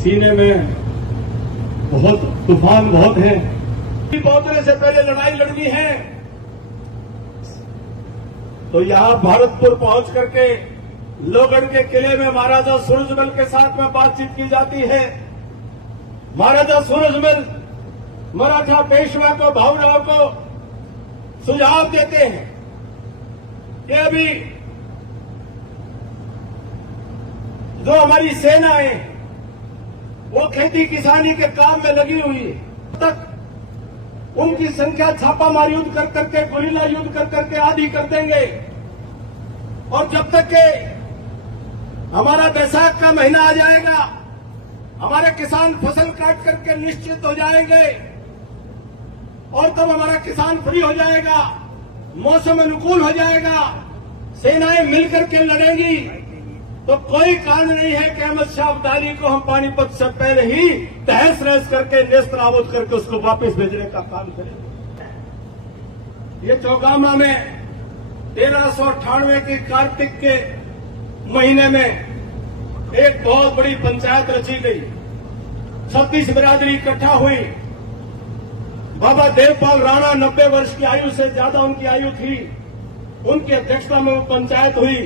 सीने में बहुत तूफान बहुत है। पहुंचने से पहले लड़ाई लड़नी है तो यहां भरतपुर पहुंच करके लोहगढ़ के किले में महाराजा सूरजमल के साथ में बातचीत की जाती है। महाराजा सूरजमल मराठा पेशवा को, भावराव को सुझाव देते हैं कि अभी जो हमारी सेना है वो खेती किसानी के काम में लगी हुई है, तक उनकी संख्या छापामार युद्ध कर करके, गुरिल्ला युद्ध कर करके आधी कर देंगे। और जब तक के हमारा बैसाख का महीना आ जाएगा, हमारे किसान फसल काट करके निश्चित हो जाएंगे और तब हमारा किसान फ्री हो जाएगा, मौसम अनुकूल हो जाएगा, सेनाएं मिलकर के लड़ेंगी, तो कोई कारण नहीं है कि अहमद शाह अब्दाली को हम पानीपत से पहले ही तहस नहस करके, नेस्त नाबूद करके उसको वापस भेजने का काम करेंगे। ये चौगामा में 1398 की कार्तिक के महीने में एक बहुत बड़ी पंचायत रची गई। 36 बिरादरी इकट्ठा हुई। बाबा देवपाल राणा 90 वर्ष की आयु से ज्यादा उनकी आयु थी, उनकी अध्यक्षता में वो पंचायत हुई।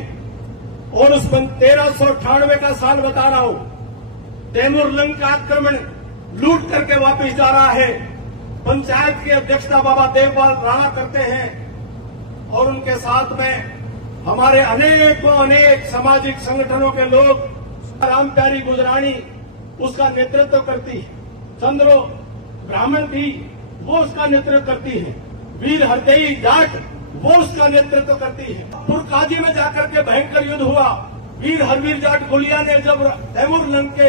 और उस 1398 का साल बता रहा हूं, तैमूर लंग का आक्रमण लूट करके वापस जा रहा है। पंचायत की अध्यक्षता बाबा देवपाल राणा करते हैं और उनके साथ में हमारे अनेक सामाजिक संगठनों के लोग, राम प्यारी गुजरानी उसका नेतृत्व करती है, चंद्रो ब्राह्मण थी वो उसका नेतृत्व करती है, वीर हरदेई जाट वो उसका नेतृत्व करती है। पुरकाजी में जाकर के भयंकर युद्ध हुआ। वीर हरवीर जाट गुलिया ने जब तैमूर लंग के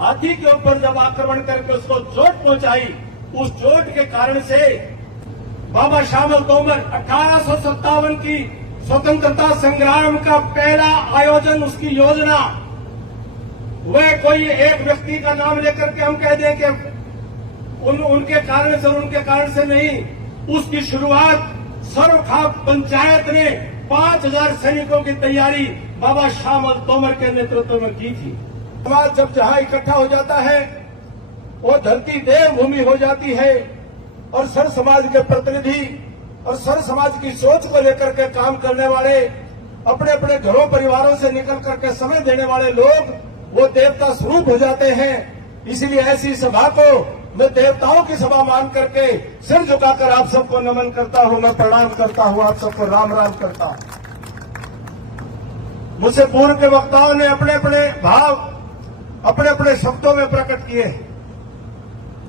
हाथी के ऊपर जब आक्रमण करके उसको चोट पहुंचाई, उस चोट के कारण से बाबा श्यामल तोमर 1857 की स्वतंत्रता संग्राम का पहला आयोजन, उसकी योजना, वह कोई एक व्यक्ति का नाम लेकर के हम कह दें कि उनके कारण से नहीं, उसकी शुरुआत सर्वखाप पंचायत ने 5000 सैनिकों की तैयारी बाबा श्यामल तोमर के नेतृत्व में की थी। समाज जब जहां इकट्ठा हो जाता है वो धरती देवभूमि हो जाती है और सर समाज के प्रतिनिधि और सर समाज की सोच को लेकर के काम करने वाले, अपने अपने घरों परिवारों से निकल करके समय देने वाले लोग वो देवता स्वरूप हो जाते हैं। इसलिए ऐसी सभा को मैं देवताओं की सभा मान करके सिर झुकाकर आप सबको नमन करता हूं, मैं प्रणाम करता हूं, आप सबको राम राम करता हूं। मुझसे पूर्व के वक्ताओं ने अपने अपने भाव अपने अपने शब्दों में प्रकट किए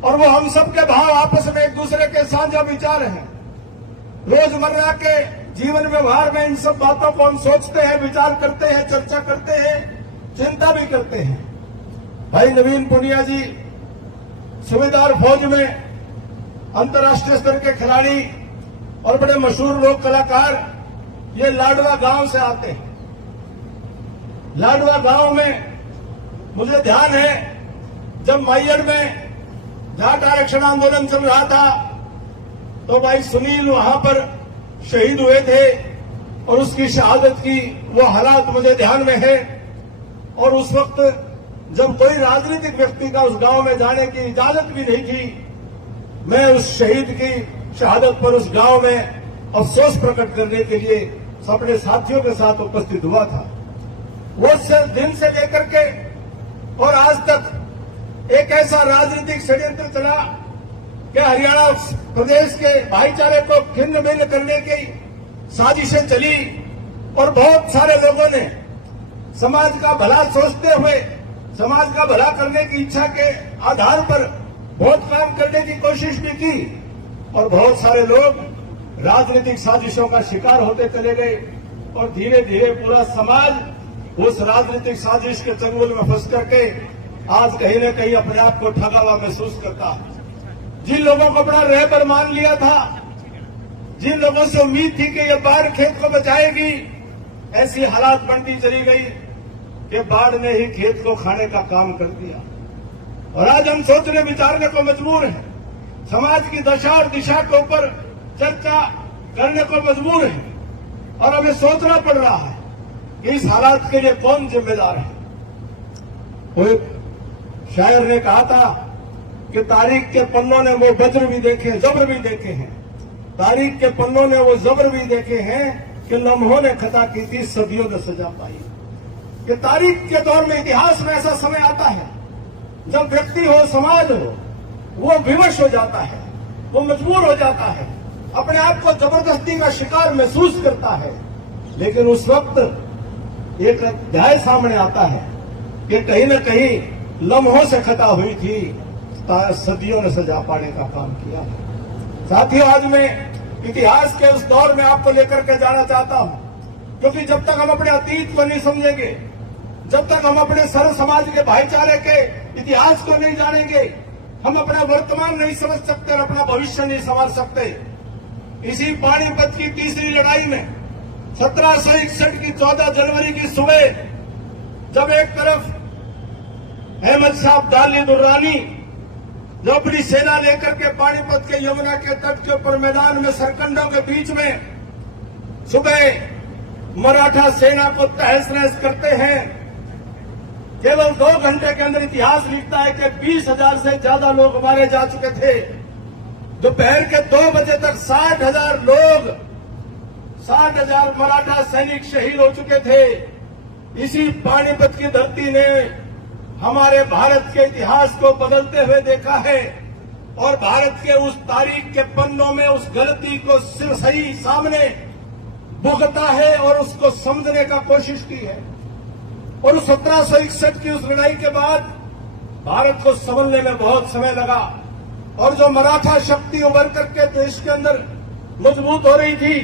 और वो हम सबके भाव आपस में एक दूसरे के साझा विचार हैं। रोजमर्रा के जीवन व्यवहार में इन सब बातों को हम सोचते हैं, विचार करते हैं, चर्चा करते हैं, चिंता भी करते हैं। भाई नवीन पुनिया जी सूबेदार फौज में अंतर्राष्ट्रीय स्तर के खिलाड़ी और बड़े मशहूर लोक कलाकार, ये लाडवा गांव से आते हैं। लाडवा गांव में मुझे ध्यान है जब मैयर में जाट आरक्षण आंदोलन चल रहा था तो भाई सुनील वहां पर शहीद हुए थे और उसकी शहादत की वो हालात मुझे ध्यान में है। और उस वक्त जब कोई राजनीतिक व्यक्ति का उस गांव में जाने की इजाजत भी नहीं थी, मैं उस शहीद की शहादत पर उस गांव में अफसोस प्रकट करने के लिए अपने साथियों के साथ उपस्थित हुआ था। वो दिन से लेकर के और आज तक एक ऐसा राजनीतिक षड्यंत्र चला कि हरियाणा प्रदेश के भाईचारे को खिन्न भिन्न करने की साजिशें चली और बहुत सारे लोगों ने समाज का भला सोचते हुए, समाज का भला करने की इच्छा के आधार पर बहुत काम करने की कोशिश भी की और बहुत सारे लोग राजनीतिक साजिशों का शिकार होते चले गए और धीरे धीरे पूरा समाज उस राजनीतिक साजिश के चंगुल में फंस करके आज कहीं न कहीं अपने आप को ठगा हुआ महसूस करता है। जिन लोगों को अपना रहबर मान लिया था, जिन लोगों से उम्मीद थी कि ये बाढ़ खेत को बचाएगी, ऐसी हालात बनती चली गई कि बाढ़ ने ही खेत को खाने का काम कर दिया। और आज हम सोचने विचारने को मजबूर हैं, समाज की दशा और दिशा के ऊपर चर्चा करने को मजबूर हैं और हमें सोचना पड़ रहा है कि इस हालात के लिए कौन जिम्मेदार है। शायर ने कहा था कि तारीख के पन्नों ने वो वज्र भी देखे, जबर भी देखे हैं। तारीख के पन्नों ने वो जबर भी देखे हैं कि लम्हों ने खता की थी, सदियों ने सजा पाई। कि तारीख के दौर में, इतिहास में ऐसा समय आता है जब व्यक्ति हो, समाज हो, वो विवश हो जाता है, वो मजबूर हो जाता है, अपने आप को जबरदस्ती का शिकार महसूस करता है। लेकिन उस वक्त एक अध्याय सामने आता है कि कहीं न कहीं लम्हों से खता हुई थी, सदियों ने सजा पाने का काम किया है। साथियों, आज मैं इतिहास के उस दौर में आपको लेकर के जाना चाहता हूं, क्योंकि जब तक हम अपने अतीत को नहीं समझेंगे, जब तक हम अपने सर्व समाज के भाईचारे के इतिहास को नहीं जानेंगे, हम अपना वर्तमान नहीं समझ सकते और अपना भविष्य नहीं संभाल सकते। इसी पानीपत की तीसरी लड़ाई में 1761 की 14 जनवरी की सुबह, जब एक तरफ अहमद शाह अब्दाली दुर्रानी जो अपनी सेना लेकर के पानीपत के यमुना के तट के ऊपर मैदान में सरकंडों के बीच में सुबह मराठा सेना को तहस नहस करते हैं, केवल 2 घंटे के अंदर इतिहास लिखता है कि 20,000 से ज्यादा लोग मारे जा चुके थे। दोपहर के 2 बजे तक 60,000 लोग, 60,000 मराठा सैनिक शहीद हो चुके थे। इसी पानीपत की धरती ने हमारे भारत के इतिहास को बदलते हुए देखा है और भारत के उस तारीख के पन्नों में उस गलती को सही सामने भुगता है और उसको समझने का कोशिश की है। और 1761 की उस लड़ाई के बाद भारत को समझने में बहुत समय लगा और जो मराठा शक्ति उभर करके देश के अंदर मजबूत हो रही थी,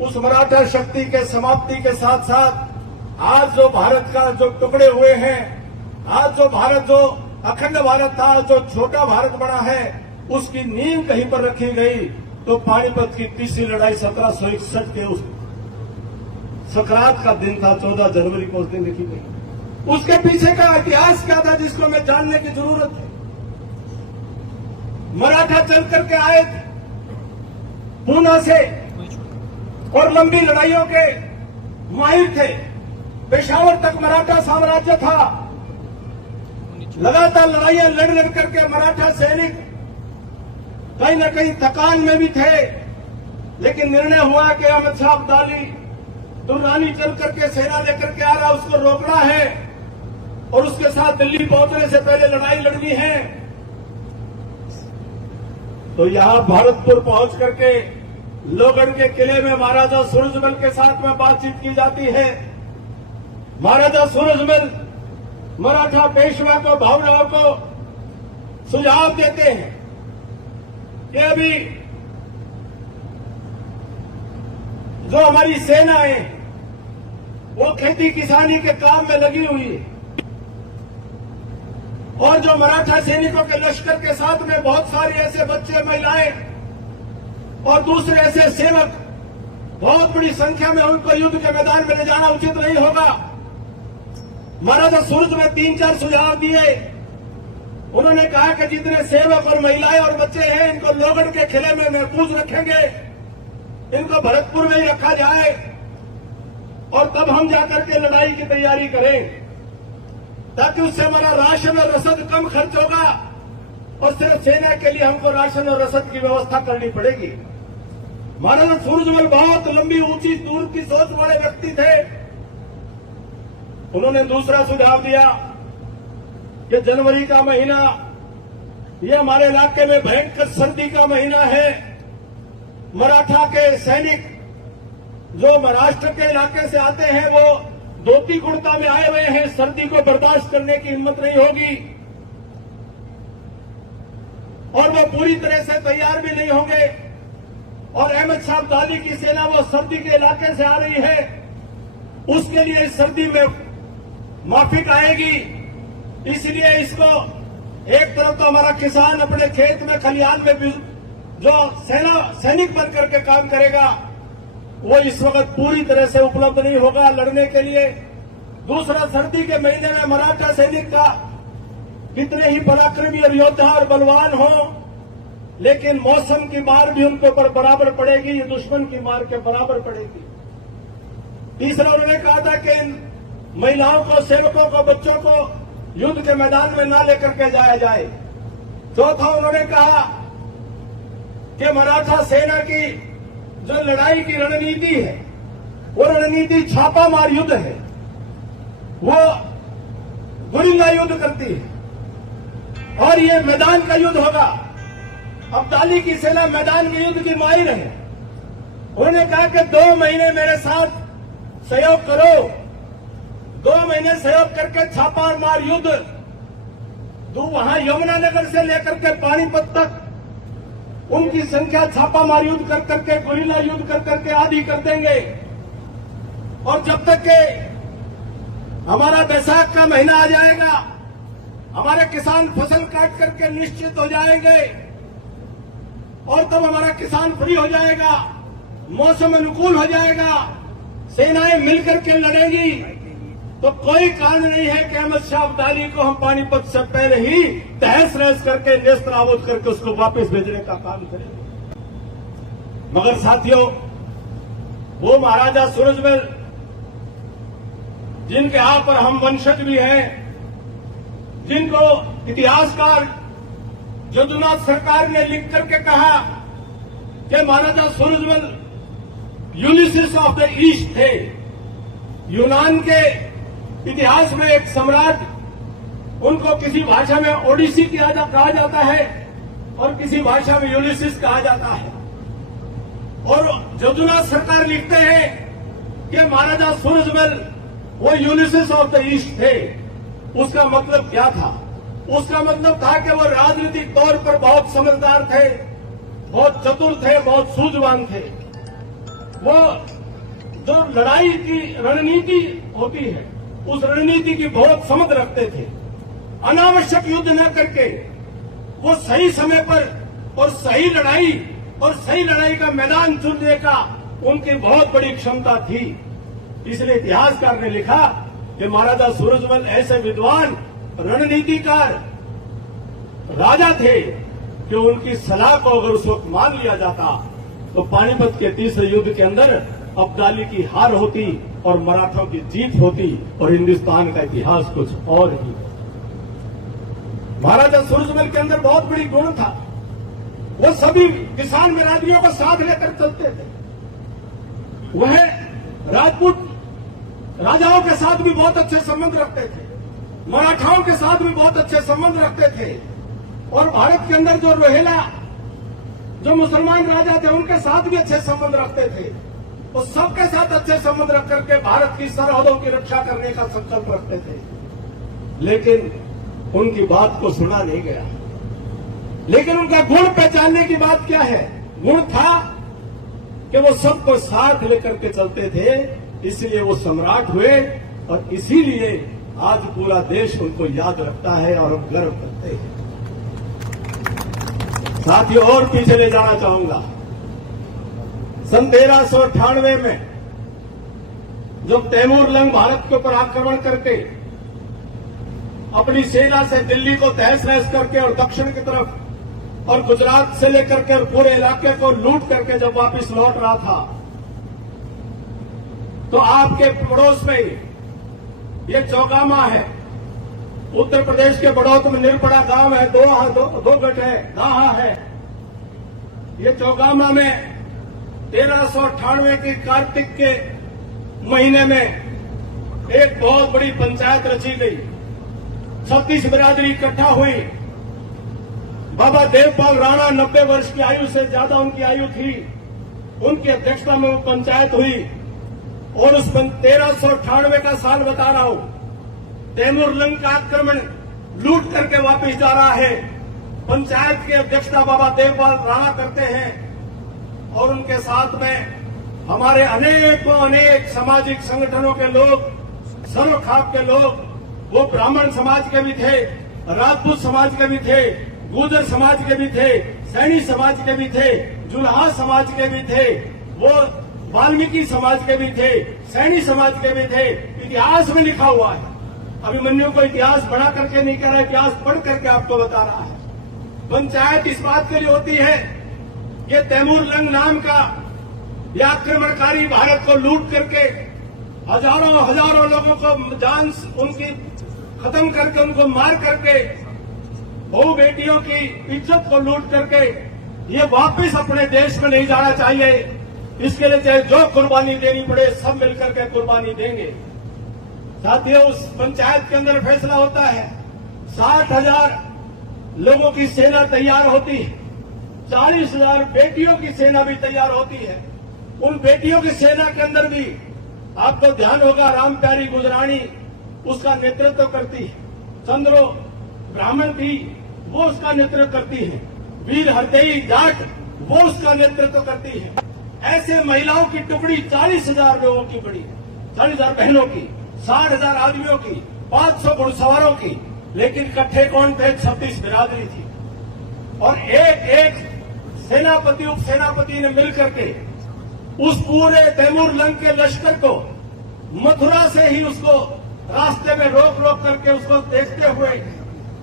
उस मराठा शक्ति के समाप्ति के साथ साथ आज जो भारत का जो टुकड़े हुए हैं, आज जो भारत, जो अखंड भारत था, जो छोटा भारत बना है, उसकी नींव कहीं पर रखी गई तो पानीपत की तीसरी लड़ाई 1761 के उस सकरात का दिन था, 14 जनवरी को उस दिन लिखी गई। उसके पीछे का इतिहास क्या था जिसको हमें जानने की जरूरत है। मराठा चल करके आए थे पूना से और लंबी लड़ाइयों के माहिर थे। पेशावर तक मराठा साम्राज्य था। लगातार लड़ाइयां लड़ करके मराठा सैनिक कहीं न कहीं थकान में भी थे, लेकिन निर्णय हुआ कि अहमद शाह अब्दाली दुर्रानी चल करके सेना लेकर के आ रहा, उसको रोकना है और उसके साथ दिल्ली पहुंचने से पहले लड़ाई लड़नी है। तो यहां भरतपुर पहुंच करके लोहगढ़ के किले में महाराजा सूरजमल के साथ में बातचीत की जाती है। महाराजा सूरजमल मराठा पेशवा को, भावनाओं को सुझाव देते हैं कि अभी जो हमारी सेना है वो खेती किसानी के काम में लगी हुई है और जो मराठा सैनिकों के लश्कर के साथ में बहुत सारे ऐसे बच्चे, महिलाएं और दूसरे ऐसे सेवक, बहुत बड़ी संख्या में उनको युद्ध के मैदान में ले जाना उचित नहीं होगा। महाराजा सूरज में 3-4 सुझाव दिए। उन्होंने कहा कि जितने सेवक और महिलाएं और बच्चे हैं, इनको लोहगढ़ के किले में महफूज रखेंगे, इनको भरतपुर में ही रखा जाए और तब हम जाकर के लड़ाई की तैयारी करें, ताकि उससे हमारा राशन और रसद कम खर्च होगा और सिर्फ सेना के लिए हमको राशन और रसद की व्यवस्था करनी पड़ेगी। महाराजा सूरजमल बहुत लंबी, ऊंची, दूर की सोच वाले व्यक्ति थे। उन्होंने दूसरा सुझाव दिया कि जनवरी का महीना ये हमारे इलाके में भयंकर सर्दी का महीना है। मराठा के सैनिक जो महाराष्ट्र के इलाके से आते हैं वो धोती कुर्ता में आए हुए हैं, सर्दी को बर्दाश्त करने की हिम्मत नहीं होगी और वो पूरी तरह से तैयार भी नहीं होंगे। और अहमद शाह अब्दाली की सेना वो सर्दी के इलाके से आ रही है, उसके लिए इस सर्दी में माफिक आएगी। इसलिए इसको एक तरफ तो हमारा किसान अपने खेत में, खलिहान में जो सैनिक बन करके काम करेगा वो इस वक्त पूरी तरह से उपलब्ध नहीं होगा लड़ने के लिए। दूसरा, सर्दी के महीने में मराठा सैनिक का कितने ही पराक्रमी और योद्धा और बलवान हो, लेकिन मौसम की मार भी उनके ऊपर बराबर पड़ेगी, ये दुश्मन की मार के बराबर पड़ेगी। तीसरा, उन्होंने कहा था कि इन महिलाओं को, सेवकों को, बच्चों को युद्ध के मैदान में ना लेकर के जाया जाए। चौथा, उन्होंने कहा कि मराठा सेना की जो लड़ाई की रणनीति है वो रणनीति छापामार युद्ध है, वो गुरिल्ला युद्ध करती है और ये मैदान का युद्ध होगा। अब्दाली की सेना मैदान के युद्ध की माहिर है। उन्होंने कहा कि 2 महीने मेरे साथ सहयोग करो, 2 महीने सहयोग करके छापामार युद्ध वहां यमुनानगर से लेकर के पानीपत तक उनकी संख्या छापामार युद्ध कर करके, गुरिल्ला युद्ध कर करके आधी कर देंगे। और जब तक के हमारा बैसाख का महीना आ जाएगा, हमारे किसान फसल काट करके निश्चित हो जाएंगे और तब हमारा किसान फ्री हो जाएगा, मौसम अनुकूल हो जाएगा, सेनाएं मिलकर के लड़ेंगी, तो कोई कारण नहीं है कि अहमद शाह अब्दाली को हम पानीपत से पहले ही तहस नहस करके, नेस्त नाबूद करके उसको वापस भेजने का काम करेंगे। मगर साथियों, वो महाराजा सूरजमल जिनके यहाँ पर हम वंशज भी हैं, जिनको इतिहासकार जदुनाथ सरकार ने लिख करके कहा कि Maharaja Surajmal Ulysses of the east थे। यूनान के इतिहास में एक सम्राट, उनको किसी भाषा में ओडिसी कहा जाता है और किसी भाषा में यूलिसिस कहा जाता है। और जदुनाथ सरकार लिखते हैं कि महाराजा सूरजमल वो यूलिसिस ऑफ द ईस्ट थे। उसका मतलब क्या था? उसका मतलब था कि वो राजनीतिक तौर पर बहुत समझदार थे, बहुत चतुर थे, बहुत सूझवान थे। वो जो लड़ाई की रणनीति होती है उस रणनीति की बहुत समझ रखते थे। अनावश्यक युद्ध न करके वो सही समय पर और सही लड़ाई का मैदान चुनने का उनकी बहुत बड़ी क्षमता थी। इसलिए इतिहासकार ने लिखा कि महाराजा सूरजमल ऐसे विद्वान रणनीतिकार राजा थे कि उनकी सलाह को अगर उस वक्त मान लिया जाता तो पानीपत के तीसरे युद्ध के अंदर अब्दाली की हार होती और मराठों की जीत होती और हिंदुस्तान का इतिहास कुछ और ही। महाराजा सूरजमल के अंदर बहुत बड़ी गुण था। वो सभी किसान बिरादरियों को साथ लेकर चलते थे। वह राजपूत राजाओं के साथ भी बहुत अच्छे संबंध रखते थे, मराठाओं के साथ भी बहुत अच्छे संबंध रखते थे और भारत के अंदर जो रोहिला जो मुसलमान राजा थे उनके साथ भी अच्छे संबंध रखते थे। वो सबके साथ अच्छे संबंध रख करके भारत की सरहदों की रक्षा करने का संकल्प रखते थे। लेकिन उनकी बात को सुना नहीं गया। लेकिन उनका गुण पहचानने की बात क्या है? गुण था कि वो सबको साथ लेकर के चलते थे, इसलिए वो सम्राट हुए और इसीलिए आज पूरा देश उनको याद रखता है और हम गर्व करते हैं। साथियों, और पीछे ले जाना चाहूंगा। सन 1398 में जब तैमूर लंग भारत के ऊपर आक्रमण करके अपनी सेना से दिल्ली को तहस नहस करके और दक्षिण की तरफ और गुजरात से लेकर के पूरे इलाके को लूट करके जब वापस लौट रहा था तो आपके पड़ोस में ये चौगामा है, उत्तर प्रदेश के बड़ौत में निरपड़ा गांव है, दो गट है, दाहा है। ये चौगामा में 1398 की कार्तिक के महीने में एक बहुत बड़ी पंचायत रची गई। 36 बिरादरी इकट्ठा हुई। बाबा देवपाल राणा 90 वर्ष की आयु से ज्यादा उनकी आयु थी, उनकी अध्यक्षता में वो पंचायत हुई। और उस 1398 का साल बता रहा हूं, तैमूर लंग का आक्रमण लूट करके वापस जा रहा है। पंचायत की अध्यक्षता बाबा देवपाल राणा करते हैं और उनके साथ में हमारे अनेक सामाजिक संगठनों के लोग, सर्वखाप के लोग, वो ब्राह्मण समाज के भी थे, राजपूत समाज के भी थे, गुर्जर समाज के भी थे, सैनी समाज के भी थे, जुलाहा समाज के भी थे, वो वाल्मीकि समाज के भी थे, सैनी समाज के भी थे। इतिहास में लिखा हुआ है। अभिमन्यु को इतिहास बना करके नहीं कह रहा, इतिहास पढ़ करके आपको बता रहा है। पंचायत इस बात के लिए होती है, ये तैमूर लंग नाम का यह आक्रमणकारी भारत को लूट करके हजारों लोगों को जान उनकी खत्म करके उनको मार करके बहु बेटियों की इज्जत को लूट करके ये वापस अपने देश में नहीं जाना चाहिए। इसके लिए चाहे जो कुर्बानी देनी पड़े सब मिलकर के कुर्बानी देंगे। साथियों, उस पंचायत के अंदर फैसला होता है 60,000 लोगों की सेना तैयार होती है, 40,000 बेटियों की सेना भी तैयार होती है। उन बेटियों की सेना के अंदर भी आपको ध्यान होगा राम प्यारी गुजराणी उसका नेतृत्व करती है, चंद्रो ब्राह्मण थी वो उसका नेतृत्व करती है, वीर हरदेई जाट वो उसका नेतृत्व करती है। ऐसे महिलाओं की टुकड़ी 40,000 लोगों की बड़ी, 40,000 बहनों की, 60,000 आदमियों की, 500 घुड़सवारों की, लेकिन इकट्ठे कौन थे? 36 बिरादरी थी। और एक एक सेनापति उप सेनापति ने मिलकर के उस पूरे तैमूर लंग के लश्कर को मथुरा से ही उसको रास्ते में रोक रोक करके उसको देखते हुए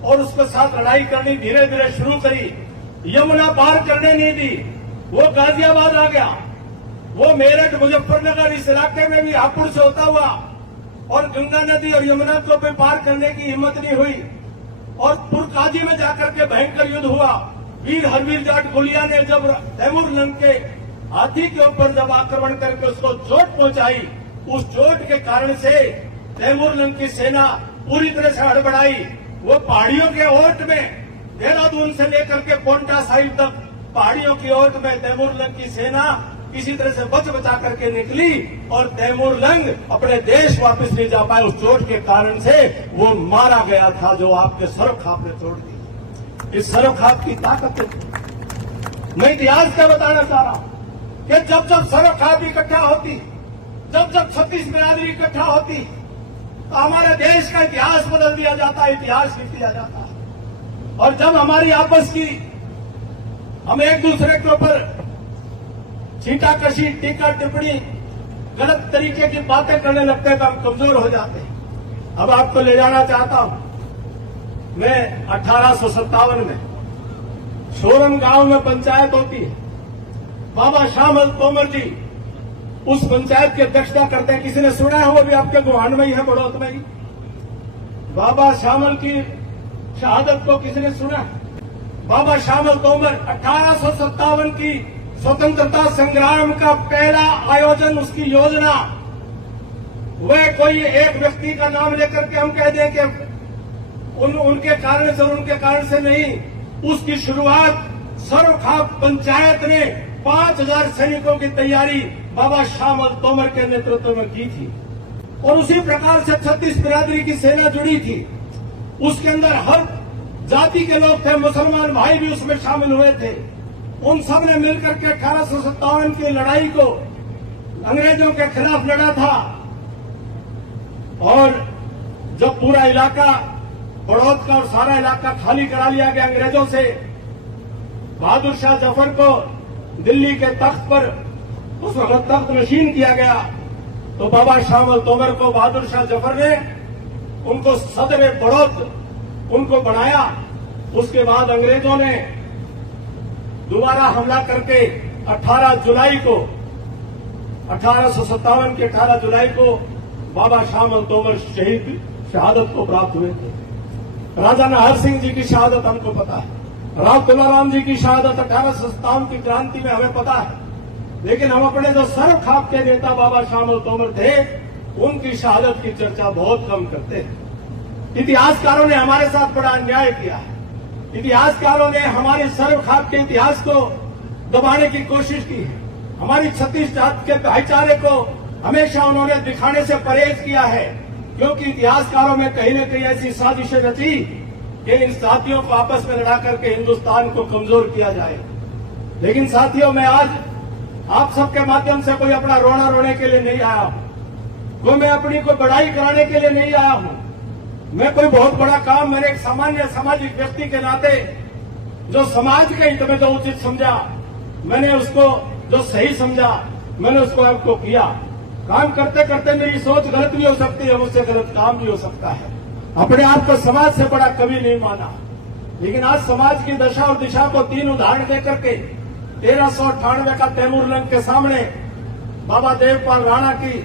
और उसके साथ लड़ाई करनी धीरे धीरे शुरू करी। यमुना पार करने नहीं दी, वो गाजियाबाद आ गया, वो मेरठ मुजफ्फरनगर इस इलाके में भी हापुड़ से होता हुआ और गंगा नदी और यमुना को भी पार करने की हिम्मत नहीं हुई। और पुरकाजी में जाकर के भयंकर युद्ध हुआ। वीर हरवीर जाट गुलिया ने जब तैमूर लंग के हाथी के ऊपर जब आक्रमण करके उसको चोट पहुंचाई, उस चोट के कारण से तैमूर लंग की सेना पूरी तरह से हड़बड़ाई। वो पहाड़ियों के ओट में देहरादून से लेकर के पोंटा साहिब तक पहाड़ियों की ओट में तैमूर लंग की सेना किसी तरह से बच बचा करके निकली और तैमूर लंग अपने देश वापस नहीं जा पाए। उस चोट के कारण से वो मारा गया था जो आपके सरखाप ने तोड़ दी। इस सरखाप की ताकत मैं इतिहास क्या बताना चाह रहा हूं कि जब जब सरखाप इकट्ठा होती, जब जब 36 बिरादरी इकट्ठा होती तो हमारे देश का इतिहास बदल दिया जाता है, इतिहास लिख दिया जाता है। और जब हमारी आपस की हम एक दूसरे के ऊपर छींटाकशी टीका टिप्पणी गलत तरीके की बातें करने लगते हैं तो हम कमजोर हो जाते हैं। अब आपको ले जाना चाहता हूं मैं 1857 में सोरम गांव में पंचायत होती है। बाबा श्यामल तोमर जी उस पंचायत की अध्यक्षता करते हैं। किसी ने सुना है? वो भी आपके गुहान में ही है, बड़ौत में ही। बाबा श्यामल की शहादत को किसी ने सुना है? बाबा श्यामल तोमर 1857 की स्वतंत्रता संग्राम का पहला आयोजन, उसकी योजना, वह कोई एक व्यक्ति का नाम लेकर के हम कह दें कि उनके कारण से उनके कारण से नहीं, उसकी शुरुआत सरखाप पंचायत ने 5,000 सैनिकों की तैयारी बाबा श्यामल तोमर के नेतृत्व में की थी। और उसी प्रकार से 36 बिरादरी की सेना जुड़ी थी। उसके अंदर हर जाति के लोग थे, मुसलमान भाई भी उसमें शामिल हुए थे। उन सब ने मिलकर के 1857 की लड़ाई को अंग्रेजों के खिलाफ लड़ा था। और जब पूरा इलाका बड़ौत का और सारा इलाका खाली करा लिया गया अंग्रेजों से, बहादुर शाह जफर को दिल्ली के तख्त पर उस वक्त तख्त नशीन किया गया, तो बाबा श्यामल तोमर को बहादुर शाह जफर ने उनको सदर बड़ौत उनको बनाया। उसके बाद अंग्रेजों ने दोबारा हमला करके 18 जुलाई को 1857 के 18 जुलाई को बाबा श्यामल तोमर शहादत को प्राप्त हुए थे। राजा नाहर सिंह जी की शहादत हमको पता है, राव तुलाराम जी की शहादत 1857 की क्रांति में हमें पता है। लेकिन हम अपने जो सरखाप के नेता बाबा श्यामल तोमर थे, उनकी शहादत की चर्चा बहुत कम करते हैं। इतिहासकारों ने हमारे साथ बड़ा अन्याय किया है। इतिहासकारों ने हमारे सरखाप के इतिहास को दबाने की कोशिश की है। हमारी 36 जात के भाईचारे को हमेशा उन्होंने दिखाने से परहेज किया है, क्योंकि इतिहासकारों में कहीं न कहीं ऐसी साजिशें रची कि इन साथियों को आपस में लड़ा करके हिंदुस्तान को कमजोर किया जाए। लेकिन साथियों, मैं आज आप सबके माध्यम से कोई अपना रोना रोने के लिए नहीं आया हूं, मैं अपनी कोई बड़ाई कराने के लिए नहीं आया हूं। मैं कोई बहुत बड़ा काम, मैंने एक सामान्य सामाजिक व्यक्ति के नाते जो समाज के हित में जो उचित समझा, मैंने उसको जो सही समझा, मैंने उसको आपको किया। काम करते करते मेरी सोच गलत भी हो सकती है, मुझसे गलत काम भी हो सकता है। अपने आप को समाज से बड़ा कभी नहीं माना, लेकिन आज समाज की दशा और दिशा को 3 उदाहरण देकर के 1398 का तैमूर लंग के सामने बाबा देवपाल राणा की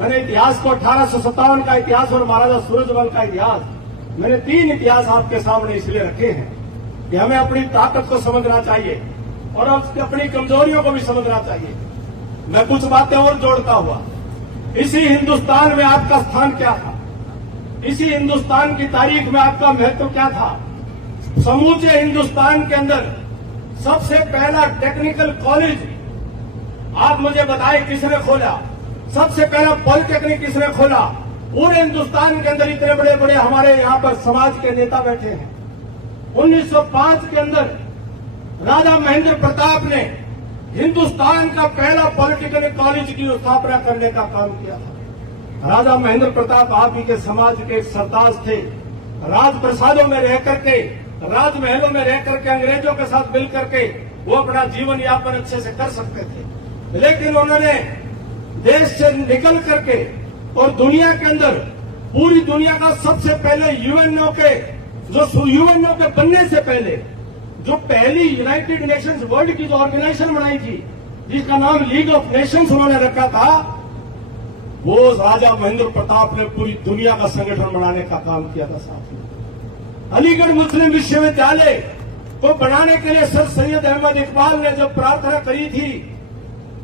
मैंने इतिहास को 1857 का इतिहास और महाराजा सूरजमल का इतिहास, मैंने 3 इतिहास आपके सामने इसलिए रखे हैं कि हमें अपनी ताकत को समझना चाहिए और अपनी कमजोरियों को भी समझना चाहिए। मैं कुछ बातें और जोड़ता हुआ, इसी हिंदुस्तान में आपका स्थान क्या था, इसी हिंदुस्तान की तारीख में आपका महत्व क्या था। समूचे हिंदुस्तान के अंदर सबसे पहला टेक्निकल कॉलेज आप मुझे बताएं किसने खोला, सबसे पहला पॉलिटेक्निक किसने खोला। पूरे हिंदुस्तान के अंदर इतने बड़े बड़े हमारे यहाँ पर समाज के नेता बैठे हैं। 1905 के अंदर राजा महेंद्र प्रताप ने हिंदुस्तान का पहला पॉलिटेक्निक कॉलेज की स्थापना करने का काम किया था। राजा महेंद्र प्रताप आप ही के समाज के एक सरताज थे। राजप्रसादों में रह करके, राजमहलों में रह करके अंग्रेजों के साथ मिल करके वो अपना जीवन यापन अच्छे से कर सकते थे, लेकिन उन्होंने देश से निकल करके और दुनिया के अंदर, पूरी दुनिया का सबसे पहले यूएनओ के बनने से पहले जो पहली यूनाइटेड नेशंस वर्ल्ड की जो ऑर्गेनाइजेशन बनाई थी, जिसका नाम लीग ऑफ नेशंस उन्होंने रखा था, वो राजा महेंद्र प्रताप ने पूरी दुनिया का संगठन बनाने का काम किया था। साथियों, अलीगढ़ मुस्लिम विश्वविद्यालय को बनाने के लिए सर सैयद अहमद इकबाल ने जब प्रार्थना करी थी,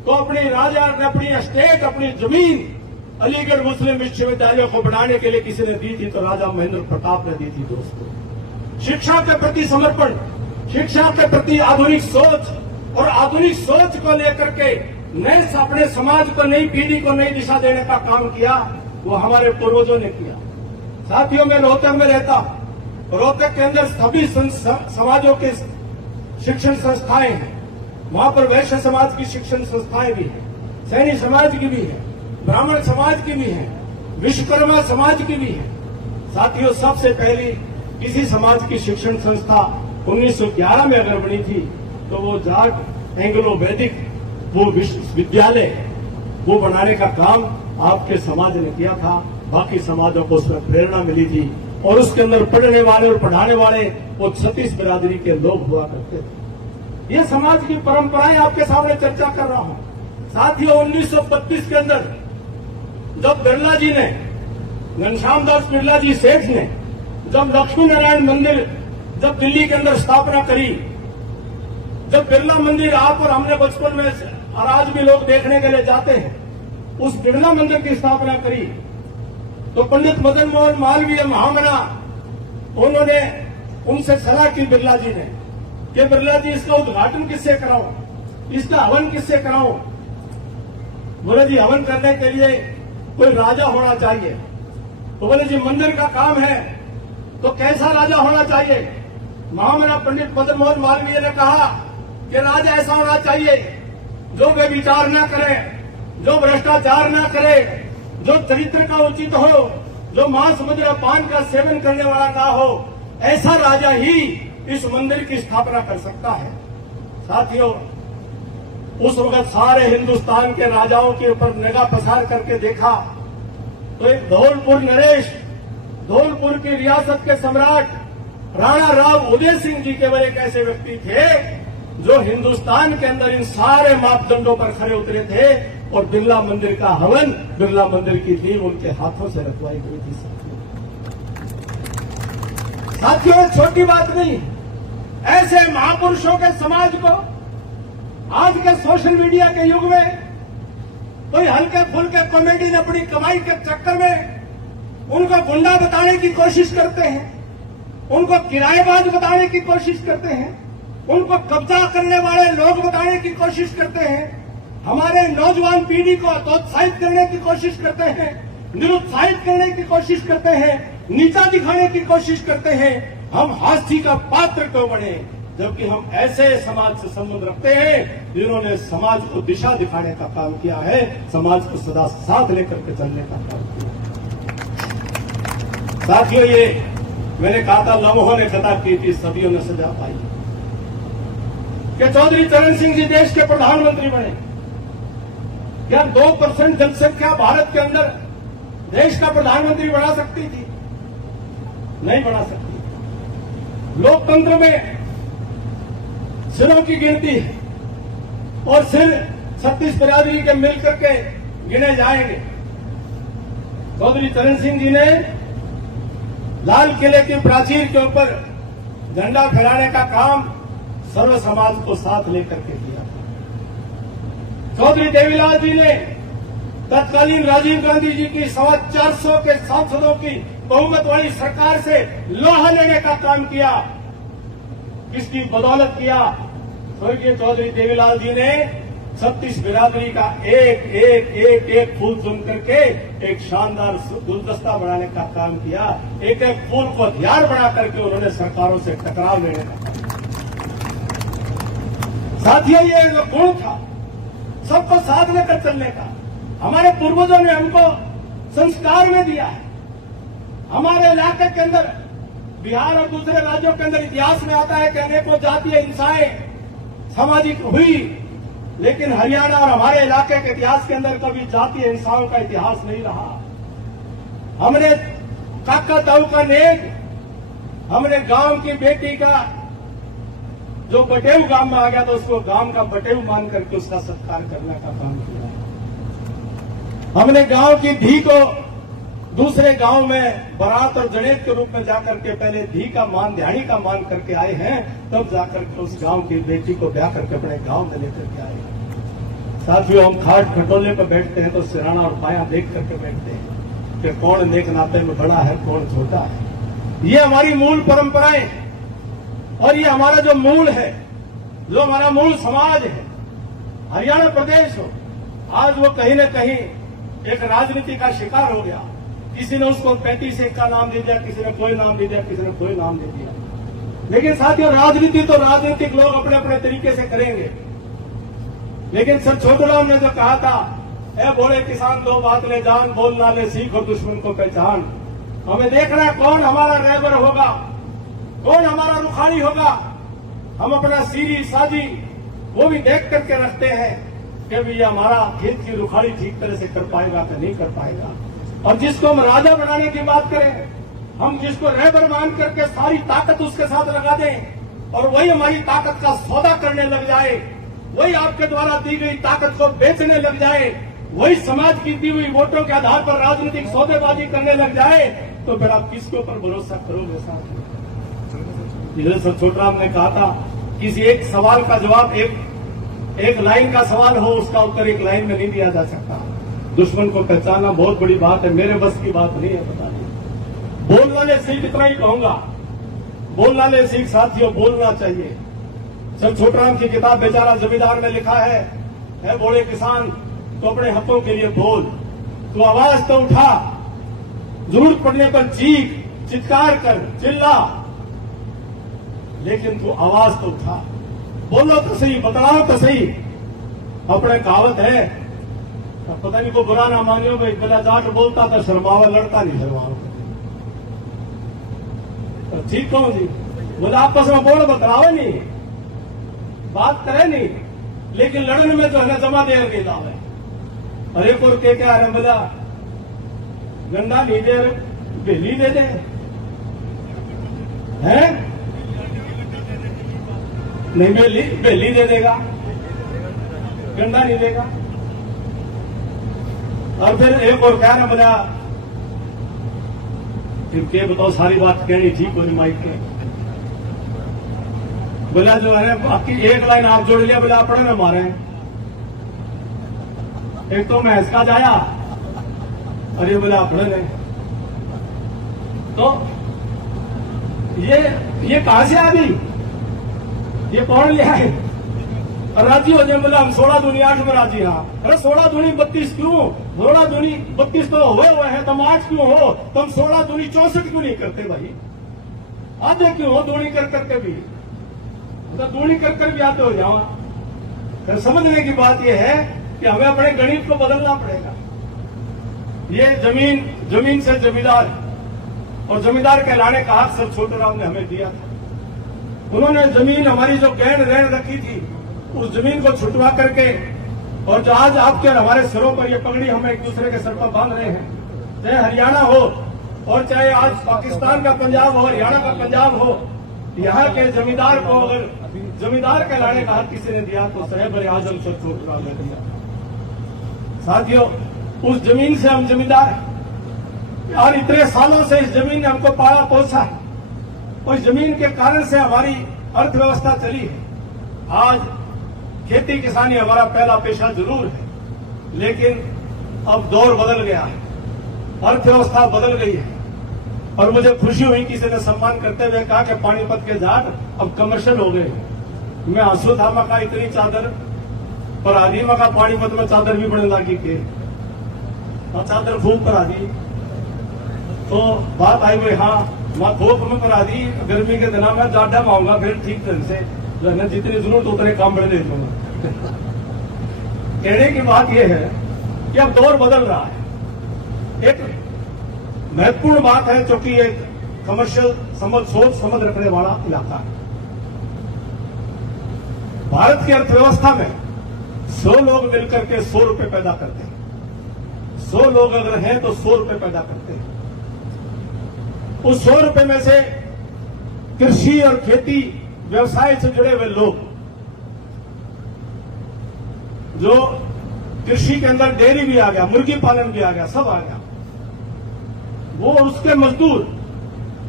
तो अपनी राजा ने अपनी एस्टेट, अपनी जमीन अलीगढ़ मुस्लिम विश्वविद्यालय को बनाने के लिए किसी ने दी थी, तो राजा महेंद्र प्रताप ने दी थी। दोस्तों, शिक्षा के प्रति समर्पण, शिक्षा के प्रति आधुनिक सोच और आधुनिक सोच को लेकर के नए अपने समाज को, नई पीढ़ी को नई दिशा देने का काम किया, वो हमारे पूर्वजों ने किया। साथियों, मैं रोहतक में रहता हूं। रोहतक के अंदर सभी समाजों के शिक्षण संस्थाएं हैं। वहां पर वैश्य समाज की शिक्षण संस्थाएं भी हैं, सैनी समाज की भी है, ब्राह्मण समाज की भी है, विश्वकर्मा समाज की भी है। साथियों, सबसे पहली किसी समाज की शिक्षण संस्था 1911 में अगर बनी थी, तो वो जाट एंग्लो वैदिक वो विश्वविद्यालय वो बनाने का काम आपके समाज ने किया था। बाकी समाजों को उसमें प्रेरणा मिली थी और उसके अंदर पढ़ने वाले और पढ़ाने वाले वो 36 बिरादरी के लोग हुआ करते थे। ये समाज की परंपराएं आपके सामने चर्चा कर रहा हूं। साथियों, 1932 के अंदर जब बिरला जी ने, घनश्याम दास बिरला जी सेठ ने, जब लक्ष्मी नारायण मंदिर जब दिल्ली के अंदर स्थापना करी, जब बिरला मंदिर आप और हमने बचपन में और आज भी लोग देखने के लिए जाते हैं, उस बिरला मंदिर की स्थापना करी, तो पंडित मदन मोहन मालवीय महामना उन्होंने उनसे सलाह की बिरला जी ने कि बिरला जी, इसका उद्घाटन किससे कराऊं, इसका हवन किससे कराऊं। बोले जी, हवन करने के लिए कोई राजा होना चाहिए। तो बोले जी, मंदिर का काम है तो कैसा राजा होना चाहिए। महामना पंडित मदन मोहन मालवीय ने कहा कि राजा ऐसा होना चाहिए जो व्यभिचार न करे, जो भ्रष्टाचार न करे, जो चरित्र का उचित हो, जो मांस मदिरा पान का सेवन करने वाला ना हो, ऐसा राजा ही इस मंदिर की स्थापना कर सकता है। साथियों, उस वक्त सारे हिंदुस्तान के राजाओं के ऊपर निगाह पसार करके देखा तो एक धौलपुर नरेश, धौलपुर की रियासत के सम्राट राणा राव उदय सिंह जी केवल एक ऐसे व्यक्ति थे जो हिंदुस्तान के अंदर इन सारे मापदंडों पर खरे उतरे थे और बिरला मंदिर का हवन, बिरला मंदिर की नींव उनके हाथों से रखवाई गई थी। साथियों, छोटी बात नहीं, ऐसे महापुरुषों के समाज को आज के सोशल मीडिया के युग में कोई हल्के फुल्के कॉमेडी अपनी कमाई के चक्कर में उनको गुंडा बताने की कोशिश करते हैं, उनको किराएबाज बताने की कोशिश करते हैं, उनको कब्जा करने वाले लोग बताने की कोशिश करते हैं, हमारे नौजवान पीढ़ी को हतोत्साहित करने की कोशिश करते हैं, निरुत्साहित करने की कोशिश करते हैं, नीचा दिखाने की कोशिश करते हैं। हम हास्य का पात्र क्यों बने, जबकि हम ऐसे समाज से संबंध रखते हैं जिन्होंने समाज को दिशा दिखाने का काम किया है, समाज को सदा साथ लेकर के चलने का काम किया। साथियों, ये मैंने कहा था, लम्हों ने खता की थी, सदियों ने सजा पाई कि चौधरी चरण सिंह जी देश के प्रधानमंत्री बने। क्या 2% जनसंख्या भारत के अंदर देश का प्रधानमंत्री बना सकती थी? नहीं बना सकती। लोकतंत्र में सिरों की गिनती है और सिर 36 बिरादरी के मिलकर के गिने जाएंगे। चौधरी चरण सिंह जी ने लाल किले की प्राचीर के ऊपर झंडा फहराने का काम सर्व समाज को साथ लेकर के किया। चौधरी देवीलाल जी ने तत्कालीन राजीव गांधी जी की 450 के सांसदों की बहुमत वाली सरकार से लोहा लेने का काम किया। किसकी बदौलत किया? स्वर्गीय चौधरी देवीलाल जी ने 36 बिरादरी का एक फूल चुन करके एक शानदार गुलदस्ता बनाने का काम किया। एक एक फूल को हथियार बना करके उन्होंने सरकारों से टकराव लेने का काम किया। साथियों, ये गुण था सबको साथ लेकर चलने का। हमारे पूर्वजों ने हमको संस्कार में दिया है। हमारे इलाके के अंदर, बिहार और दूसरे राज्यों के अंदर इतिहास में आता है कि अनेकों जातीय हिंसाएं सामाजिक हुई, लेकिन हरियाणा और हमारे इलाके के इतिहास के अंदर कभी जातीय हिंसाओं का इतिहास नहीं रहा। हमने काका ताऊ का नेक, हमने गांव की बेटी का जो बटेऊ गांव में आ गया तो उसको गांव का बटेऊ मान करके उसका सत्कार करने का काम किया। हमने गांव की धी को दूसरे गांव में बारात और जनेत के रूप में जाकर के पहले धी का मान, ध्यानी का मान करके आए हैं, तब जाकर के उस गांव की बेटी को ब्याह करके अपने गांव में लेकर के आए। साथियों, हम खाट खटोले पर बैठते हैं तो सिराना और पाया देख करके बैठते हैं कि कौन नेक नाते में बड़ा है, कौन छोटा है। ये हमारी मूल परंपराएं और ये हमारा जो मूल है, जो हमारा मूल समाज है, हरियाणा प्रदेश हो, आज वो कहीं न कहीं एक राजनीति का शिकार हो गया। किसी ने उसको 35 का नाम दे दिया, किसी ने कोई नाम दे दिया, किसी ने कोई नाम दे दिया। लेकिन साथियों, राजनीति तो राजनीतिक लोग अपने अपने तरीके से करेंगे। लेकिन सर छोटूराम ने जो कहा था, ए बोले किसान दो बात ले जान, बोलना ले सीख और दुश्मन को पहचान। हमें देखना है कौन हमारा रहबर होगा, कौन हमारा रुखाड़ी होगा। हम अपना सीरी साजी वो भी देख करके रखते हैं कि भी हमारा खेत की रुखाड़ी ठीक तरह से कर पाएगा कि नहीं कर पाएगा। और जिसको हम राजा बनाने की बात करें, हम जिसको रहबर मान करके सारी ताकत उसके साथ लगा दें और वही हमारी ताकत का सौदा करने लग जाए, वही आपके द्वारा दी गई ताकत को बेचने लग जाए, वही समाज की दी हुई वोटों के आधार पर राजनीतिक सौदेबाजी करने लग जाए, तो फिर आप किसके ऊपर भरोसा करोगे साथ? जैसे सर छोटूराम ने कहा था, किसी एक सवाल का जवाब एक लाइन का सवाल हो, उसका उत्तर एक लाइन में नहीं दिया जा सकता। दुश्मन को पहचानना बहुत बड़ी बात है, मेरे बस की बात नहीं है। बता दी बोलना ले सीख, इतना ही कहूंगा, बोलना ले सीख। साथियों, बोलना चाहिए। सर छोटूराम की किताब बेचारा जमींदार में लिखा है बोले किसान तो अपने हकों के लिए बोल, तो आवाज तो उठा, जरूरत पड़ने पर चीख, चित्कार कर, चिल्ला, लेकिन तू आवाज तो उठा, बोलो तो सही, बतलाओ तो सही। अपने कहावत है, पता नहीं को बुरा ना मानियो भाई, बिला जाट बोलता था शर्मावा, लड़ता नहीं शर्मावा। तो ठीक कहूं जी, बोला आपस में बोलो, बतलाओ नहीं, बात करे नहीं, लेकिन लड़ने में जो है ना जमा देर के लाभ है। अरे को के क्या है बोला, गंदा नहीं दे, बेली दे दे, हैं नहीं, बेली दे देगा, गंदा नहीं देगा। और फिर एक और क्या ना बोला, फिर के बताओ सारी बात कहनी ठीक हो रही माइक के, बोला जो है बाकी एक लाइन आप जोड़ लिया, बोला अपने में मारे। एक तो मैं इसका जाया और ये बोला अपने ने, तो ये कहां से आ गई, ये कौन ले आए? राजी हो जाए, बोला हम 16 दूनी 8 में राजी। हाँ, अरे 16 दूनी 32 क्यों? 16 दूनी 32 तो हुए हैं, तुम 8 क्यों हो? तुम 16 दूनी 64 क्यों नहीं करते भाई? आधे क्यों हो दूनी कर करके भी? तो दूनी कर भी आते हो जाओ। तो समझने की बात यह है कि हमें अपने गणित को बदलना पड़ेगा। ये जमीन से जमींदार और जमींदार कहलाने का हक सर छोटूराम ने हमें दिया था। उन्होंने जमीन हमारी जो गैर रैन रखी थी, उस जमीन को छुटवा करके, और जो आज आपके और हमारे सिरों पर ये पगड़ी हम एक दूसरे के सर पर बांध रहे हैं, चाहे हरियाणा हो और चाहे आज पाकिस्तान का पंजाब हो, हरियाणा का पंजाब हो, यहाँ के जमींदार को अगर जमींदार कहलाने का हक किसी ने दिया तो साहिब आजम सर छोटूराम ने दिया। साथियों, उस जमीन से हम जमींदार, और इतने सालों से इस जमीन ने हमको पाला पोसा है और इस जमीन के कारण से हमारी अर्थव्यवस्था चली है। आज खेती किसानी हमारा पहला पेशा जरूर है, लेकिन अब दौर बदल गया है, अर्थव्यवस्था बदल गई है। और मुझे खुशी हुई किसी ने सम्मान करते हुए कहा कि पानीपत के जाट अब कमर्शियल हो गए। मैं हंसू था, मका इतनी चादर पर आदि मका पानीपत में चादर भी बने लगी के और चादर खूब पर आदि। तो बात आई भाई हाँ मैं खोप में करा दी, गर्मी के दिनों में जाडा मांगा फिर ठीक ढंग से जो है जितनी जरूरत उतने काम बड़े दे दूंगा। कहने की बात यह है कि अब दौर बदल रहा है। एक महत्वपूर्ण बात है, चूंकि एक कमर्शियल सोच समझ रखने वाला इलाका है। भारत की अर्थव्यवस्था में 100 लोग मिलकर के 100 रुपए पैदा करते हैं। 100 लोग अगर हैं तो 100 रुपए पैदा करते हैं। उस 100 रुपए में से कृषि और खेती व्यवसाय से जुड़े हुए लोग, जो कृषि के अंदर डेयरी भी आ गया, मुर्गी पालन भी आ गया, सब आ गया, वो उसके मजदूर,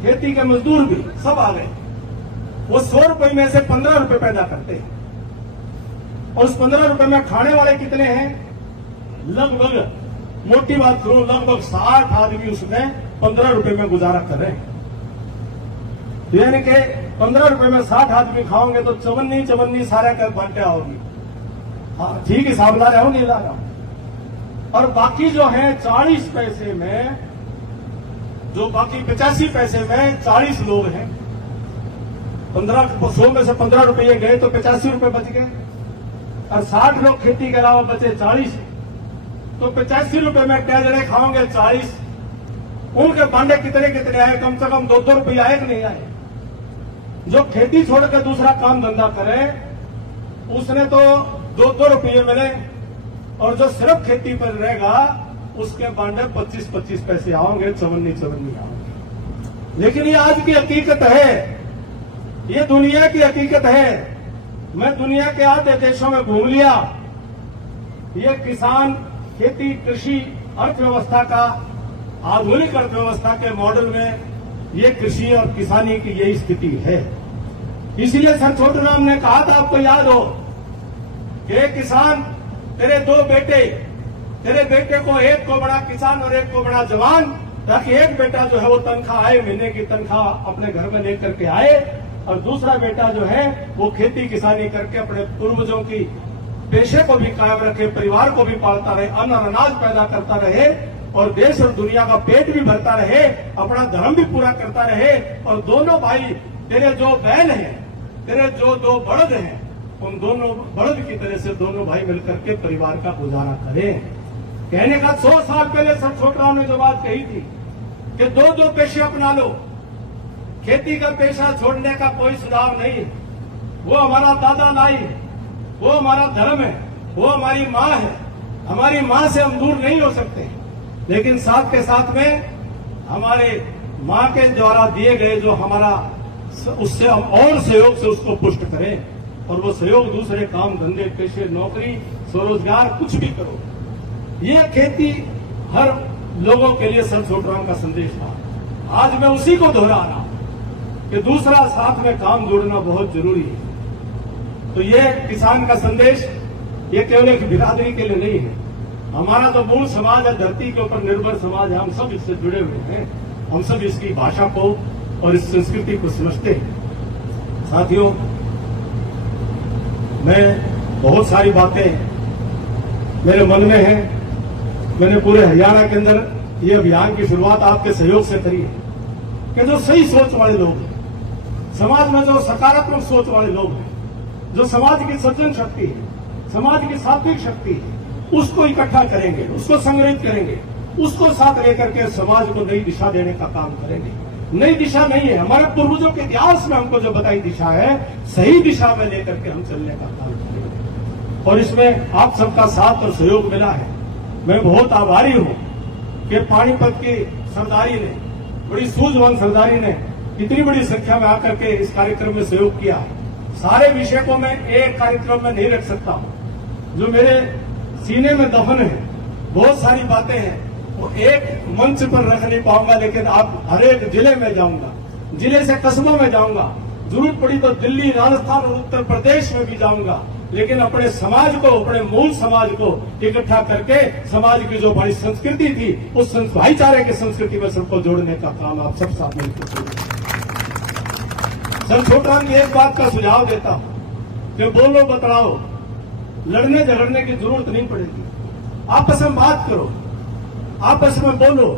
खेती के मजदूर भी सब आ गए। वो 100 रुपए में से 15 रुपए पैदा करते हैं। और उस 15 रुपए में खाने वाले कितने हैं? लगभग, मोटी बात करूं, लगभग 60 आदमी उसमें 15 रुपए में गुजारा कर रहे हैं। यानी कि 15 रुपए में 60 आदमी खाओगे तो चवन्नी सारे का बांटा होगी। हाँ ठीक हिसाब ला रहा हूं, नहीं ला रहा हूं। और बाकी जो है 40 पैसे में, जो बाकी 85 पैसे में 40 लोग हैं, 100 में से 15 रुपये गए तो 85 रुपए बच गए। और 60 लोग खेती के अलावा बचे 40, तो 85 रुपए में टैजरे खाओगे 40, उनके बांडे कितने कितने आए? कम से कम 2-2 रुपये आए कि नहीं आए? जो खेती छोड़कर दूसरा काम धंधा करे उसने तो 2-2 रुपये मिले, और जो सिर्फ खेती पर रहेगा उसके बांडे 25-25 पैसे आओगे, चवन्नी आओगे। लेकिन ये आज की हकीकत है, ये दुनिया की हकीकत है। मैं दुनिया के आधे देशों में घूम लिया, ये किसान खेती कृषि अर्थव्यवस्था का, आधुनिक अर्थव्यवस्था के मॉडल में ये कृषि और किसानी की यही स्थिति है। इसीलिए सर छोटूराम ने कहा था, आपको याद हो, कि किसान तेरे 2 बेटे, तेरे बेटे को एक को बड़ा किसान और एक को बड़ा जवान, ताकि एक बेटा जो है वो तनख्वाह आए, महीने की तनख्वाह अपने घर में लेकर के आए, और दूसरा बेटा जो है वो खेती किसानी करके अपने पूर्वजों की पेशे को भी कायम रखे, परिवार को भी पालता रहे, अन्न और अनाज पैदा करता रहे, और देश और दुनिया का पेट भी भरता रहे, अपना धर्म भी पूरा करता रहे। और दोनों भाई, तेरे जो बहन हैं, तेरे जो 2 बड़द हैं, उन दोनों बड़द की तरह से दोनों भाई मिलकर के परिवार का गुजारा करें। कहने का 100 साल पहले सर छोटराम ने जो बात कही थी कि 2-2 पेशे अपना लो, खेती का पेशा छोड़ने का कोई सुझाव नहीं है। वो हमारा दादा लाई है, वो हमारा धर्म है, वो हमारी माँ है, हमारी माँ से हम दूर नहीं हो सकते। लेकिन साथ के साथ में हमारे माँ के द्वारा दिए गए जो हमारा, उससे हम और सहयोग से उसको पुष्ट करें, और वो सहयोग दूसरे काम धंधे, पेशे, नौकरी, स्वरोजगार, कुछ भी करो। ये खेती हर लोगों के लिए सर छोटराम का संदेश था। आज मैं उसी को दोहरा रहा हूं कि दूसरा साथ में काम जोड़ना बहुत जरूरी है। तो ये किसान का संदेश ये केवल एक बिरादरी के लिए नहीं है, हमारा तो मूल समाज है, धरती के ऊपर निर्भर समाज है, हम सब इससे जुड़े हुए हैं, हम सब इसकी भाषा को और इस संस्कृति को समझते हैं। साथियों, मैं बहुत सारी बातें मेरे मन में हैं। मैंने पूरे हरियाणा के अंदर ये अभियान की शुरुआत आपके सहयोग से करी है कि जो सही सोच वाले लोग हैं, समाज में जो सकारात्मक सोच वाले लोग हैं, जो समाज की सज्जन शक्ति है, समाज की सात्विक शक्ति है, उसको इकट्ठा करेंगे, उसको संग्रहित करेंगे, उसको साथ लेकर के समाज को नई दिशा देने का काम करेंगे। नई दिशा नहीं है, हमारे पूर्वजों के इतिहास में हमको जो बताई दिशा है, सही दिशा में लेकर के हम चलने का काम करेंगे। और इसमें आप सबका साथ और सहयोग मिला है। मैं बहुत आभारी हूं कि पानीपत की सरदारी ने, बड़ी सूझवान सरदारी ने इतनी बड़ी संख्या में आकर के इस कार्यक्रम में सहयोग किया है। सारे विषय को मैं एक कार्यक्रम में नहीं रख सकता हूं, जो मेरे सीने में दफन है, बहुत सारी बातें हैं। वो एक मंच पर रख नहीं पाऊंगा, लेकिन आप हर एक जिले में जाऊंगा, जिले से कस्बों में जाऊंगा, जरूरत पड़ी तो दिल्ली, राजस्थान और उत्तर प्रदेश में भी जाऊंगा, लेकिन अपने समाज को, अपने मूल समाज को इकट्ठा करके समाज की जो बड़ी संस्कृति थी, उस भाईचारे की संस्कृति में सबको जोड़ने का काम आप सब साथ मिलकर करें। सर छोटा की एक बात का सुझाव देता हूं कि बोलो बतलाओ, लड़ने झगड़ने की जरूरत नहीं पड़ेगी, आपस में बात करो, आपस में बोलो।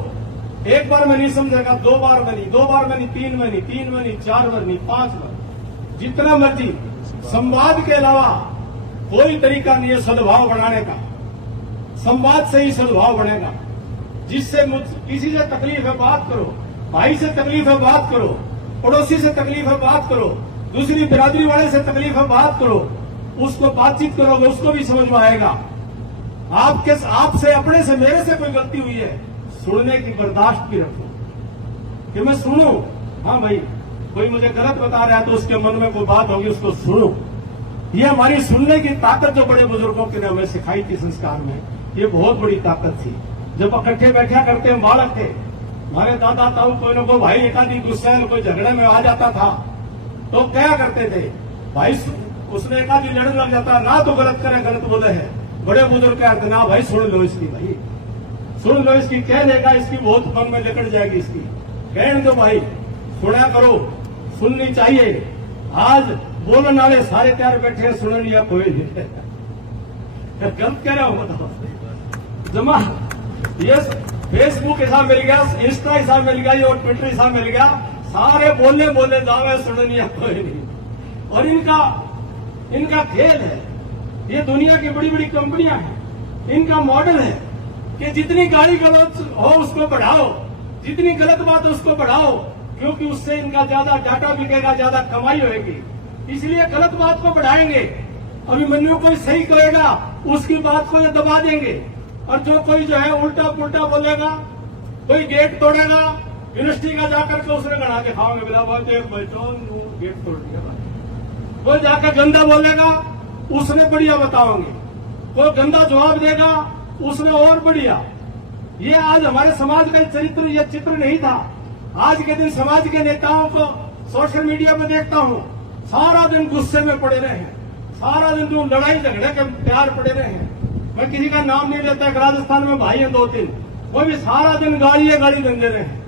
एक बार में नहीं समझेगा, दो बार में नहीं, दो बार में नहीं, तीन में नहीं, तीन में नहीं, चार बार नहीं, 5 बार, जितना मर्जी। संवाद के अलावा कोई तरीका नहीं है सद्भाव बढ़ाने का। संवाद से ही सद्भाव बढ़ेगा। जिससे किसी से तकलीफ है बात करो, भाई से तकलीफ है बात करो, पड़ोसी से तकलीफ है बात करो, दूसरी बिरादरी वाले से तकलीफ है बात करो, उसको बातचीत करोगे, उसको भी समझ में आएगा। आपसे, अपने से, मेरे से कोई गलती हुई है, सुनने की बर्दाश्त भी रखो कि मैं सुनूं। हाँ भाई, कोई मुझे गलत बता रहा है तो उसके मन में कोई बात होगी, उसको सुनो। ये हमारी सुनने की ताकत जो बड़े बुजुर्गों ने हमें सिखाई थी संस्कार में, ये बहुत बड़ी ताकत थी। जब इकट्ठे बैठा करते हम बालक थे, हमारे दादा ताऊ कोई न कोई भाई एकाधी गुस्से में कोई झगड़े में आ जाता था तो क्या करते थे भाई, उसने एकाधी लड़ने लग जाता, ना तो गलत करे, गलत बोले है, बड़े बुजुर्ग कहते ना भाई सुन लो इसकी, भाई सुन लो इसकी, कह देगा इसकी बहुत मन में लिकट जाएगी इसकी, कहने दो भाई, सुना करो, सुननी चाहिए। आज बोलने वाले सारे तैयार बैठे हैं, सुन लिया कोई नहीं। गलत कह रहा हूं बताओ जमा। ये फेसबुक हिसाब मिल गया, इंस्टा हिसाब मिल गया और ट्विटर हिसाब मिल गया, सारे बोलने दावे, सुन लिया कोई नहीं। और इनका खेल है, ये दुनिया की बड़ी बड़ी कंपनियां हैं, इनका मॉडल है कि जितनी गाली गलौज हो उसको बढ़ाओ, जितनी गलत बात हो उसको बढ़ाओ, क्योंकि उससे इनका ज्यादा डाटा बिकेगा, ज्यादा कमाई होगी, इसलिए गलत बात को बढ़ाएंगे। अभिमन्यु कोई सही कहेगा उसकी बात को ये दबा देंगे, और जो कोई जो है उल्टा पुल्टा बोलेगा, कोई गेट तोड़ेगा, यूनिवर्सिटी का जाकर के उसने गढ़ा के खाओगे, बिला बोलते एक बैठो गेट तोड़ दिया, कोई जाकर गंदा बोलेगा उसने बढ़िया बताओगे, कोई गंदा जवाब देगा उसने और बढ़िया। ये आज हमारे समाज का चरित्र, यह चित्र नहीं था। आज के दिन समाज के नेताओं को सोशल मीडिया में देखता हूं, सारा दिन गुस्से में पड़े रहे हैं, सारा दिन जो लड़ाई झगड़े के प्यार पड़े रहे हैं। मैं किसी का नाम नहीं लेता, राजस्थान में भाई हैं 2-3, वो भी सारा दिन गाली दे रहे हैं,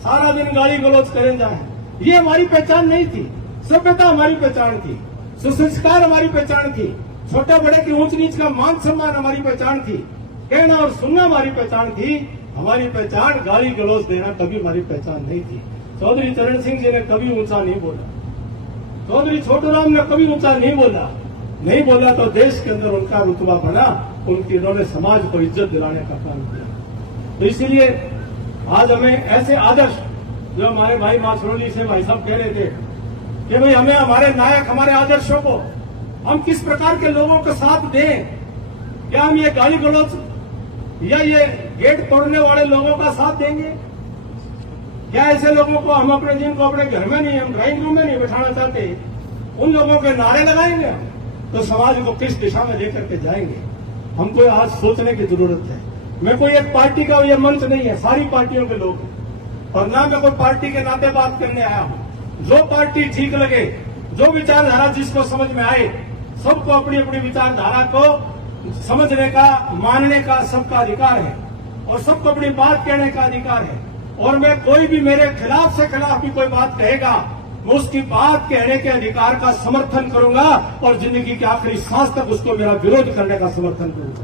सारा दिन गाली गलौज करे जाए। ये हमारी पहचान नहीं थी, सभ्यता हमारी पहचान थी, सुसंस्कार हमारी पहचान थी, छोटे बड़े की ऊंच नीच का मान सम्मान हमारी पहचान थी, कहना और सुनना हमारी पहचान थी। हमारी पहचान गाली गलौज देना कभी हमारी पहचान नहीं थी। चौधरी चरण सिंह जी ने कभी ऊंचा नहीं बोला, चौधरी छोटूराम ने कभी ऊंचा नहीं बोला तो देश के अंदर उनका रुतबा बना, उन्होंने समाज को इज्जत दिलाने का काम किया। तो इसीलिए आज हमें ऐसे आदर्श, जो हमारे भाई मासरोली से भाई साहब कह रहे थे कि भाई हमें हमारे नायक, हमारे आदर्शों को हम किस प्रकार के लोगों के साथ दें। क्या हम ये गाली गलौज या ये गेट तोड़ने वाले लोगों का साथ देंगे? क्या ऐसे लोगों को हम अपने, जिनको अपने घर में नहीं, हम ड्राइंग रूम में नहीं बैठाना चाहते, उन लोगों के नारे लगाएंगे? तो समाज को किस दिशा में लेकर के जाएंगे, हमको आज सोचने की जरूरत है। मैं कोई एक पार्टी का ये मंच नहीं है, सारी पार्टियों के लोग हैं, और ना मैं कोई पार्टी के नाते बात करने आया हूं। जो पार्टी ठीक लगे, जो विचारधारा जिसको समझ में आए, सबको अपनी अपनी विचारधारा को समझने का, मानने का सबका अधिकार है, और सबको अपनी बात कहने का अधिकार है। और मैं कोई भी मेरे खिलाफ से खिलाफ भी कोई बात कहेगा, मैं उसकी बात कहने के अधिकार का समर्थन करूंगा, और जिंदगी के आखिरी सांस तक उसको मेरा विरोध करने का समर्थन करूंगा।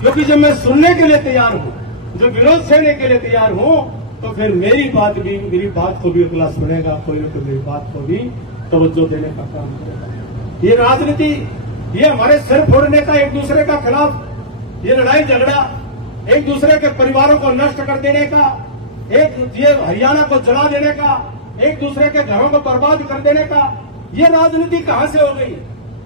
क्योंकि जब मैं सुनने के लिए तैयार हूं, जो विरोध सहने के लिए तैयार हूं, तो फिर मेरी बात को भी अगला सुनेगा, कोई ना कोई मेरी बात को भी तवज्जो देने का काम करेगा। ये राजनीति, ये हमारे सिर फोड़ने का, एक दूसरे का खिलाफ ये लड़ाई झगड़ा, एक दूसरे के परिवारों को नष्ट कर देने का, ये हरियाणा को जला देने का, एक दूसरे के घरों को बर्बाद कर देने का, ये राजनीति कहां से हो गई?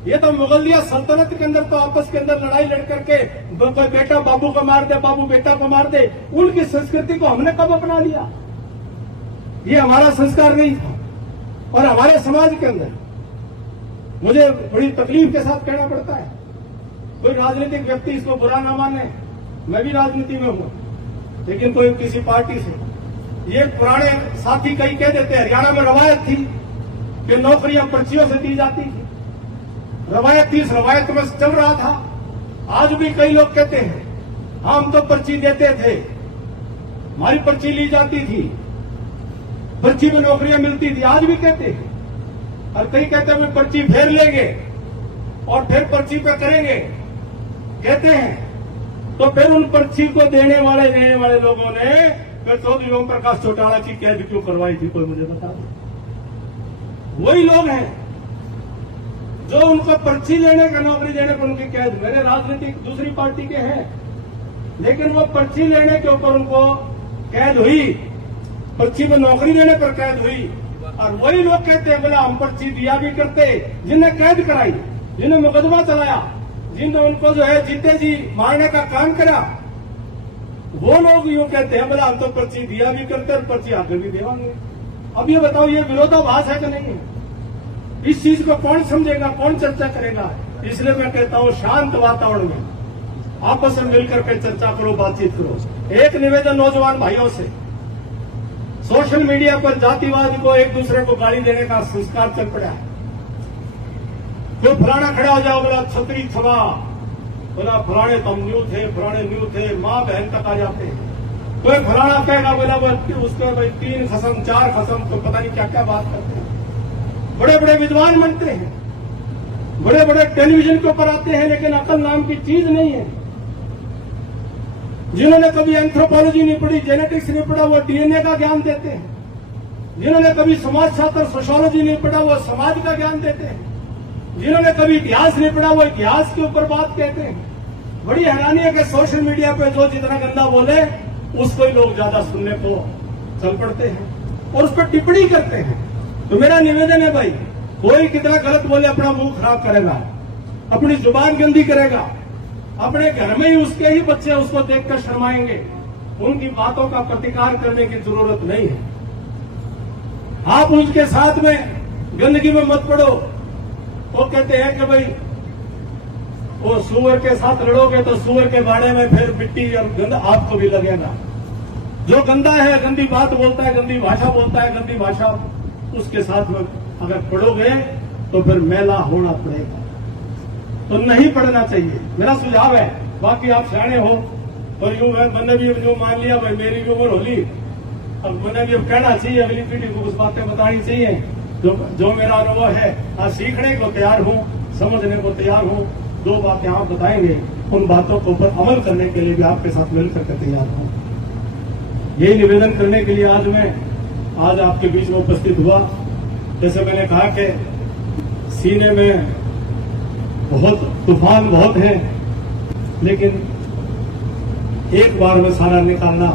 ये तो मुगलिया सल्तनत के अंदर तो आपस के अंदर लड़ाई लड़ करके कोई बेटा बाबू को मार दे, बाबू बेटा को मार दे, उनकी संस्कृति को हमने कब अपना लिया? ये हमारा संस्कार नहीं था। और हमारे समाज के अंदर मुझे बड़ी तकलीफ के साथ कहना पड़ता है, कोई राजनीतिक व्यक्ति इसको बुरा ना माने, मैं भी राजनीति में हूं, लेकिन कोई किसी पार्टी से। ये पुराने साथी कई कह देते हैं, हरियाणा में रवायत थी कि नौकरियां पर्चियों से दी जाती थी, रवायत थी, इस रवायत में चल रहा था। आज भी कई लोग कहते हैं हम तो पर्ची देते थे, हमारी पर्ची ली जाती थी, पर्ची में नौकरियां मिलती थी, आज भी कहते हैं। और कई कहते हैं पर्ची फेर लेंगे और फिर पर्ची पे करेंगे, कहते हैं। तो फिर उन पर्ची को देने वाले लोगों ने फिर चौधरी ओम प्रकाश चौटाला की कैद क्यों करवाई थी, कोई मुझे बता दो। वही लोग हैं जो उनको पर्ची लेने का, नौकरी देने पर उनकी कैद। मेरे राजनीतिक दूसरी पार्टी के हैं, लेकिन वो पर्ची लेने के ऊपर उनको कैद हुई, पर्ची में नौकरी देने पर कैद हुई। और वही लोग कहते हैं बोला हम पर्ची दिया भी करते, जिन्हें कैद कराई, जिन्हें मुकदमा चलाया, जिन्हें उनको जो है जीते जी मारने का काम करा, वो लोग यूं कहते हैं बोला हम तो पर्ची दिया भी करते और पर्ची आगे भी देवांगे। अब ये बताओ, ये विरोधाभास है कि नहीं है? इस चीज को कौन समझेगा, कौन चर्चा करेगा? इसलिए मैं कहता हूं शांत वातावरण में आपस में मिलकर के चर्चा करो, बातचीत करो। एक निवेदन नौजवान भाइयों से, सोशल मीडिया पर जातिवाद को, एक दूसरे को गाली देने का संस्कार चल पड़ा है। कोई फलाना खड़ा हो जाओ बोला छतरी छवा, बोला फलाने तुम न्यू थे, फलाने न्यू थे, मां बहन तक आ जाते हैं। कोई फलाना कहेगा बोला उसके भाई 3 खसम 4 खसम, तो पता नहीं क्या क्या बात करते हैं। बड़े बड़े विद्वान बनते हैं, बड़े बड़े टेलीविजन के ऊपर आते हैं, लेकिन अकल नाम की चीज नहीं है। जिन्होंने कभी एंथ्रोपोलॉजी नहीं पढ़ी, जेनेटिक्स नहीं पढ़ा, वो डीएनए का ज्ञान देते हैं। जिन्होंने कभी समाजशास्त्र सोशियोलॉजी नहीं पढ़ा, वो समाज का ज्ञान देते हैं। जिन्होंने कभी इतिहास नहीं पढ़ा, वो इतिहास के ऊपर बात कहते हैं। बड़ी हैरानी है कि सोशल मीडिया पे जो जितना गंदा बोले उसको ही लोग ज्यादा सुनने को चल पड़ते हैं और उस पर टिप्पणी करते हैं। तो मेरा निवेदन है भाई, कोई कितना गलत बोले अपना मुंह खराब करेगा, अपनी जुबान गंदी करेगा, अपने घर में ही उसके ही बच्चे उसको देखकर शर्माएंगे। उनकी बातों का प्रतिकार करने की जरूरत नहीं है। आप उनके साथ में गंदगी में मत पड़ो। वो कहते हैं कि भाई वो सुअर के साथ लड़ोगे तो सुअर के बाड़े में फिर मिट्टी और गंद आपको भी लगेगा। जो गंदा है, गंदी बात बोलता है, गंदी भाषा बोलता है, गंदी भाषा, उसके साथ में अगर पढ़ोगे तो फिर मैला होना पड़ेगा। तो नहीं पढ़ना चाहिए, मेरा सुझाव है। बाकी आप सियाने हो और यूं मैंने भी यूं मान लिया भाई मेरी भी उम्र होली, अब मैंने भी अब कहना चाहिए, अगली पीढ़ी को कुछ बातें बतानी चाहिए। जो मेरा अनुभव है, आज सीखने को तैयार हूं, समझने को तैयार हूं। 2 बातें आप बताएंगे, उन बातों के ऊपर अमल करने के लिए भी आपके साथ मिलकर के तैयार हूं। यही निवेदन करने के लिए आज आपके बीच में उपस्थित हुआ। जैसे मैंने कहा कि सीने में बहुत तूफान बहुत है, लेकिन एक बार में सारा निकालना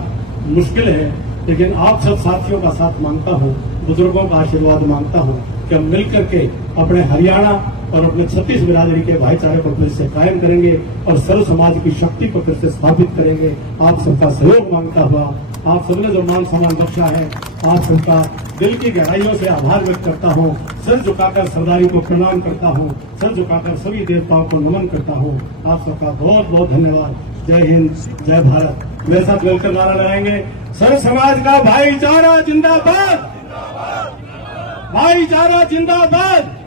मुश्किल है। लेकिन आप सब साथियों का साथ मांगता हूं, बुजुर्गों का आशीर्वाद मांगता हूं कि हम मिलकर के अपने हरियाणा और अपने 36 बिरादरी के भाईचारे को फिर से कायम करेंगे और सर्व समाज की शक्ति को फिर से स्थापित करेंगे। आप सबका सहयोग मांगता हुआ, आप सबने जो मान सम्मान बख्शा है, आप सबका दिल की गहराइयों से आभार व्यक्त करता हूं। सर झुकाकर सरदारी को प्रणाम करता हूं, सर झुकाकर सभी देवताओं को नमन करता हूं। आप सबका बहुत बहुत धन्यवाद। जय हिंद, जय भारत। मेरे साथ मिलकर नारा लगाएंगे, सर्व समाज का भाईचारा जिंदाबाद, भाईचारा जिंदाबाद।